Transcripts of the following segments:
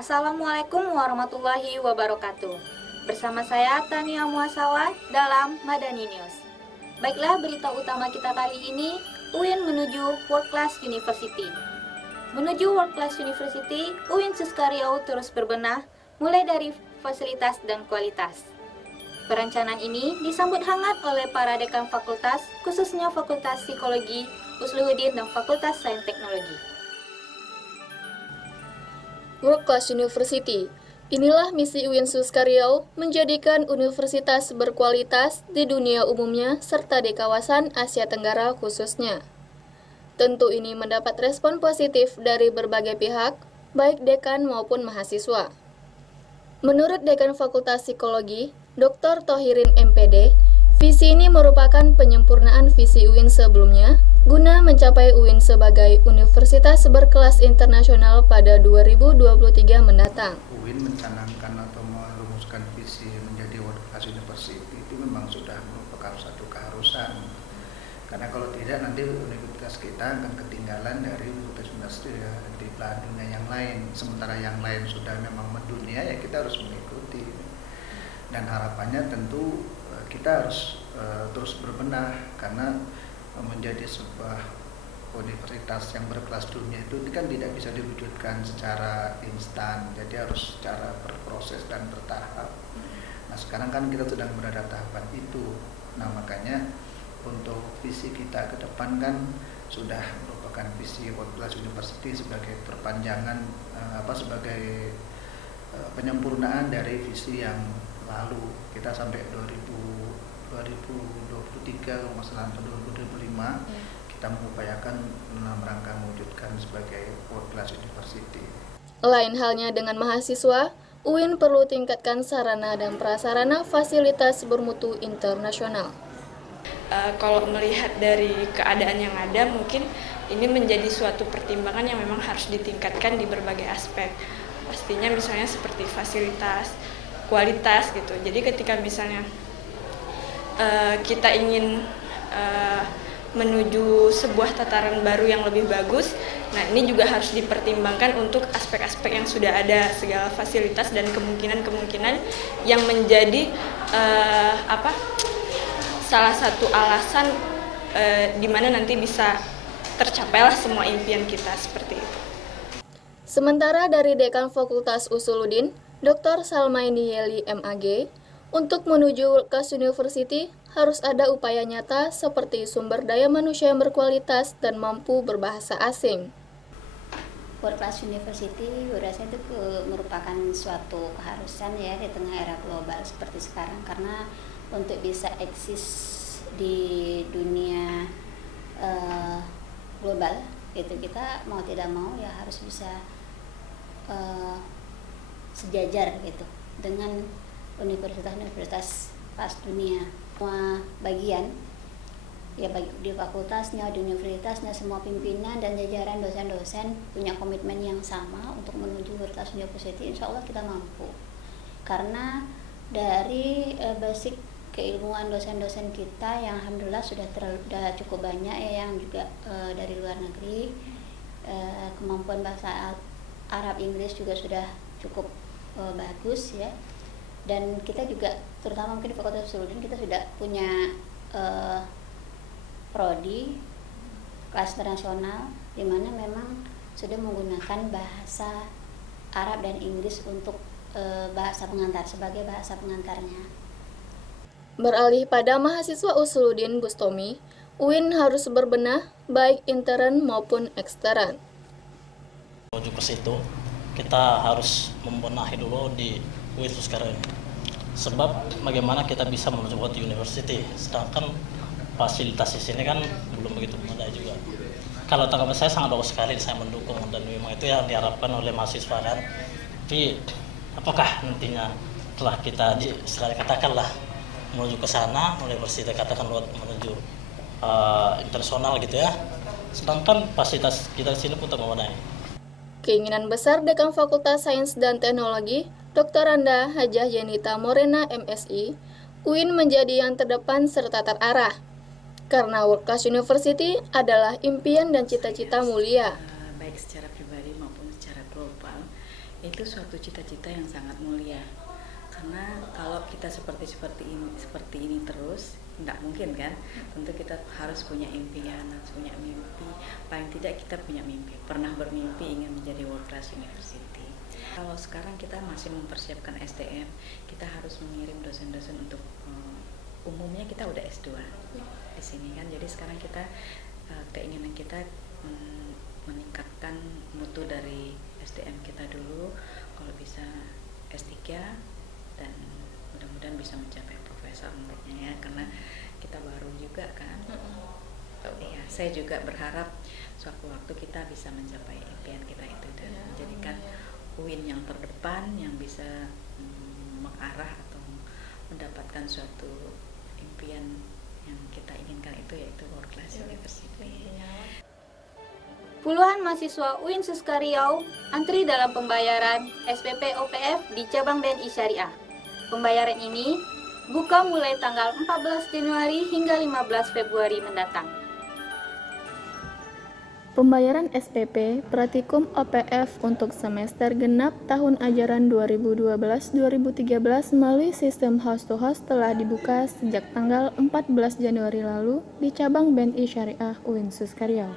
Assalamualaikum warahmatullahi wabarakatuh. Bersama saya Tania Muasawa dalam Madani News. Baiklah, berita utama kita kali ini, UIN menuju World Class University. Menuju World Class University, UIN Suska Riau terus berbenah, mulai dari fasilitas dan kualitas. Perencanaan ini disambut hangat oleh para dekan fakultas, khususnya Fakultas Psikologi, Usluhuddin, dan Fakultas Sains Teknologi. World Class University. Inilah misi UIN Suska Riau, menjadikan universitas berkualitas di dunia umumnya serta di kawasan Asia Tenggara khususnya. Tentu ini mendapat respon positif dari berbagai pihak, baik dekan maupun mahasiswa. Menurut Dekan Fakultas Psikologi, Dr. Thohirin MPD, visi ini merupakan penyempurnaan visi UIN sebelumnya, guna mencapai UIN sebagai universitas berkelas internasional pada 2023 mendatang. UIN mencanangkan atau merumuskan visi menjadi World Class University itu memang sudah merupakan satu keharusan. Karena kalau tidak nanti universitas kita akan ketinggalan dari universitas di belahan dunia yang lain. Sementara yang lain sudah memang mendunia, ya kita harus mengikuti. Dan harapannya tentu kita harus terus berbenah, karena menjadi sebuah universitas yang berkelas dunia itu kan tidak bisa diwujudkan secara instan, jadi harus secara berproses dan bertahap. Nah sekarang kan kita sedang berada tahapan itu. Nah makanya untuk visi kita ke depan kan sudah merupakan visi World Class University sebagai perpanjangan sebagai penyempurnaan dari visi yang lalu. Kita sampai 2023 kalau masalah 2025 kita mengupayakan dalam rangka mewujudkan sebagai World Class University. Lain halnya dengan mahasiswa, UIN perlu tingkatkan sarana dan prasarana fasilitas bermutu internasional. Kalau melihat dari keadaan yang ada, mungkin ini menjadi suatu pertimbangan yang memang harus ditingkatkan di berbagai aspek. Pastinya misalnya seperti fasilitas, kualitas gitu. Jadi ketika misalnya kita ingin menuju sebuah tataran baru yang lebih bagus, nah ini juga harus dipertimbangkan untuk aspek-aspek yang sudah ada, segala fasilitas dan kemungkinan-kemungkinan yang menjadi salah satu alasan di mana nanti bisa tercapailah semua impian kita seperti itu. Sementara dari Dekan Fakultas Usluhuddin, Dr. Salmaini Yeli MAG, untuk menuju World Class University harus ada upaya nyata seperti sumber daya manusia yang berkualitas dan mampu berbahasa asing. World Class University rasanya itu merupakan suatu keharusan ya di tengah era global seperti sekarang, karena untuk bisa eksis di dunia global itu kita mau tidak mau ya harus bisa sejajar gitu dengan universitas-universitas kelas dunia. Semua bagian ya di fakultasnya, di universitasnya, semua pimpinan dan jajaran dosen-dosen punya komitmen yang sama untuk menuju World Class University. Insya Allah kita mampu, karena dari basic keilmuan dosen-dosen kita yang alhamdulillah sudah cukup banyak ya, yang juga dari luar negeri, kemampuan bahasa Arab Inggris juga sudah cukup bagus ya. Dan kita juga terutama mungkin di Fakultas Usluhuddin kita sudah punya prodi kelas internasional di mana memang sudah menggunakan bahasa Arab dan Inggris untuk bahasa pengantar, sebagai bahasa pengantarnya. Beralih pada mahasiswa Usluhuddin Bustomi, UIN harus berbenah baik intern maupun ekstern. Menuju ke situ, kita harus membenahi dulu di UIN Suska Riau. Sebab bagaimana kita bisa menuju ke university, sedangkan fasilitas di sini kan belum begitu memadai juga. Kalau tanggapan saya sangat bagus sekali, saya mendukung, dan memang itu yang diharapkan oleh mahasiswa kan. Tapi apakah nantinya setelah kita katakanlah menuju ke sana, universitas katakan menuju internasional gitu ya, sedangkan fasilitas kita di sini pun tak memadai. Keinginan besar Dekan Fakultas Sains dan Teknologi, Dr. Randa Hajah Yenita Morena MSI, UIN menjadi yang terdepan serta terarah. Karena World Class University adalah impian dan cita-cita mulia. Baik secara pribadi maupun secara global, itu suatu cita-cita yang sangat mulia. Karena kalau kita seperti ini terus, nggak mungkin kan? Tentu kita harus punya impian, harus punya mimpi. Paling tidak kita punya mimpi, pernah bermimpi ingin menjadi world class university. Kalau sekarang kita masih mempersiapkan SDM, kita harus mengirim dosen-dosen untuk umumnya kita udah S2 di sini kan. Jadi sekarang kita keinginan kita meningkatkan mutu dari SDM kita dulu, kalau bisa S3 dan mudah-mudahan bisa mencapai profesor nantinya ya, karena kita baru juga kan. Iya, saya juga berharap suatu waktu kita bisa mencapai impian kita itu dan menjadikan UIN yang terdepan yang bisa mengarah atau mendapatkan suatu impian yang kita inginkan itu, yaitu world class university. Puluhan mahasiswa UIN Suska Riau antri dalam pembayaran SPP OPF di cabang BNI Syariah. Pembayaran ini buka mulai tanggal 14 Januari hingga 15 Februari mendatang. Pembayaran SPP Pratikum OPF untuk semester genap tahun ajaran 2012-2013 melalui sistem host-to-host telah dibuka sejak tanggal 14 Januari lalu di cabang BNI Syariah UIN Suska Riau.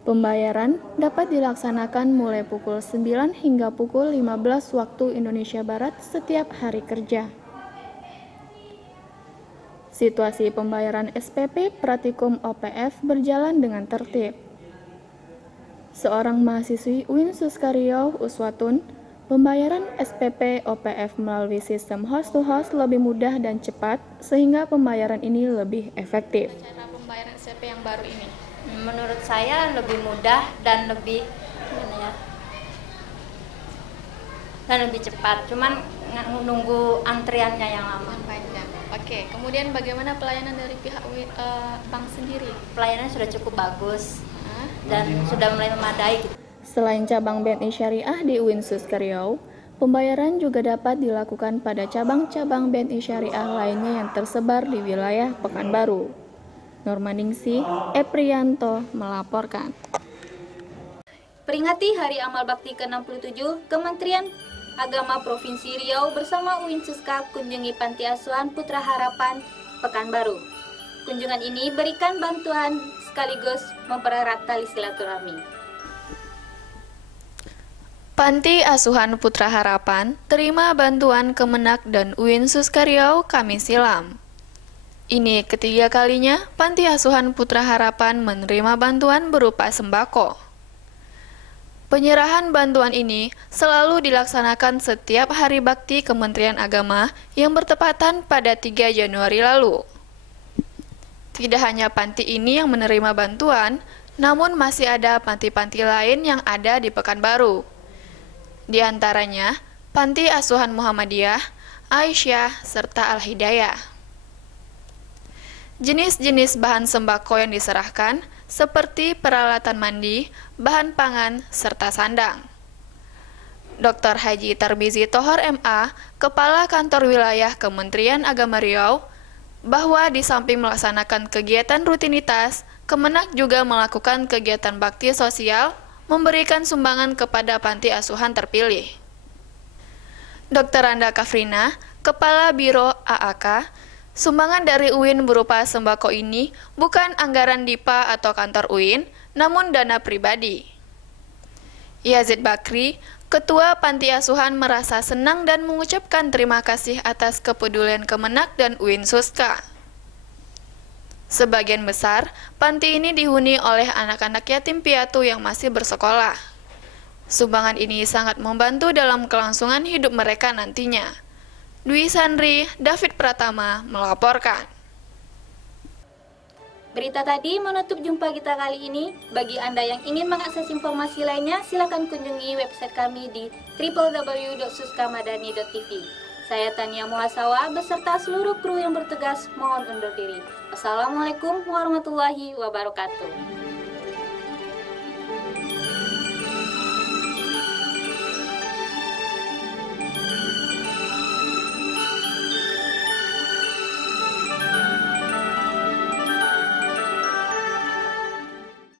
Pembayaran dapat dilaksanakan mulai pukul 9 hingga pukul 15 waktu Indonesia Barat setiap hari kerja. Situasi pembayaran SPP Pratikum OPF berjalan dengan tertib. Seorang mahasiswi UIN Suska Riau Uswatun, pembayaran SPP OPF melalui sistem host-to-host lebih mudah dan cepat sehingga pembayaran ini lebih efektif. Cara pembayaran SPP yang baru ini Menurut saya lebih mudah dan lebih cepat. Cuman nunggu antriannya yang lama. Panjang. Oke, kemudian bagaimana pelayanan dari pihak bank sendiri? Pelayanannya sudah cukup bagus dan sudah mulai memadai. Selain cabang BNI Syariah di UIN Suska Riau, pembayaran juga dapat dilakukan pada cabang-cabang BNI Syariah lainnya yang tersebar di wilayah Pekanbaru. Normaningsih Eprianto melaporkan. Peringati Hari Amal Bakti ke-67, Kementerian Agama Provinsi Riau bersama UIN Suska kunjungi Panti Asuhan Putra Harapan, Pekanbaru. Kunjungan ini berikan bantuan sekaligus mempererat tali silaturahmi. Panti Asuhan Putra Harapan terima bantuan Kemenak dan UIN Suska Riau Kamis silam. Ini ketiga kalinya Panti Asuhan Putra Harapan menerima bantuan berupa sembako. Penyerahan bantuan ini selalu dilaksanakan setiap hari bakti Kementerian Agama yang bertepatan pada 3 Januari lalu. Tidak hanya panti ini yang menerima bantuan, namun masih ada panti-panti lain yang ada di Pekanbaru. Di antaranya, Panti Asuhan Muhammadiyah, Aisyah, serta Al-Hidayah. Jenis-jenis bahan sembako yang diserahkan seperti peralatan mandi, bahan pangan, serta sandang. Dr. Haji Tarmizi Tohor MA, Kepala Kantor Wilayah Kementerian Agama Riau, bahwa di samping melaksanakan kegiatan rutinitas, Kemenak juga melakukan kegiatan bakti sosial, memberikan sumbangan kepada panti asuhan terpilih. Dr. Anda Kafrina, Kepala Biro AAK, sumbangan dari UIN berupa sembako ini bukan anggaran DIPA atau kantor UIN, namun dana pribadi. Yazid Bakri, Ketua Panti Asuhan merasa senang dan mengucapkan terima kasih atas kepedulian Kemenak dan UIN Suska. Sebagian besar, panti ini dihuni oleh anak-anak yatim piatu yang masih bersekolah. Sumbangan ini sangat membantu dalam kelangsungan hidup mereka nantinya. Dwi Sandri, David Pratama melaporkan. Berita tadi menutup jumpa kita kali ini. Bagi Anda yang ingin mengakses informasi lainnya, silakan kunjungi website kami di www.suskamadani.tv. Saya Tania Muhasawa beserta seluruh kru yang bertugas mohon undur diri. Wassalamualaikum warahmatullahi wabarakatuh.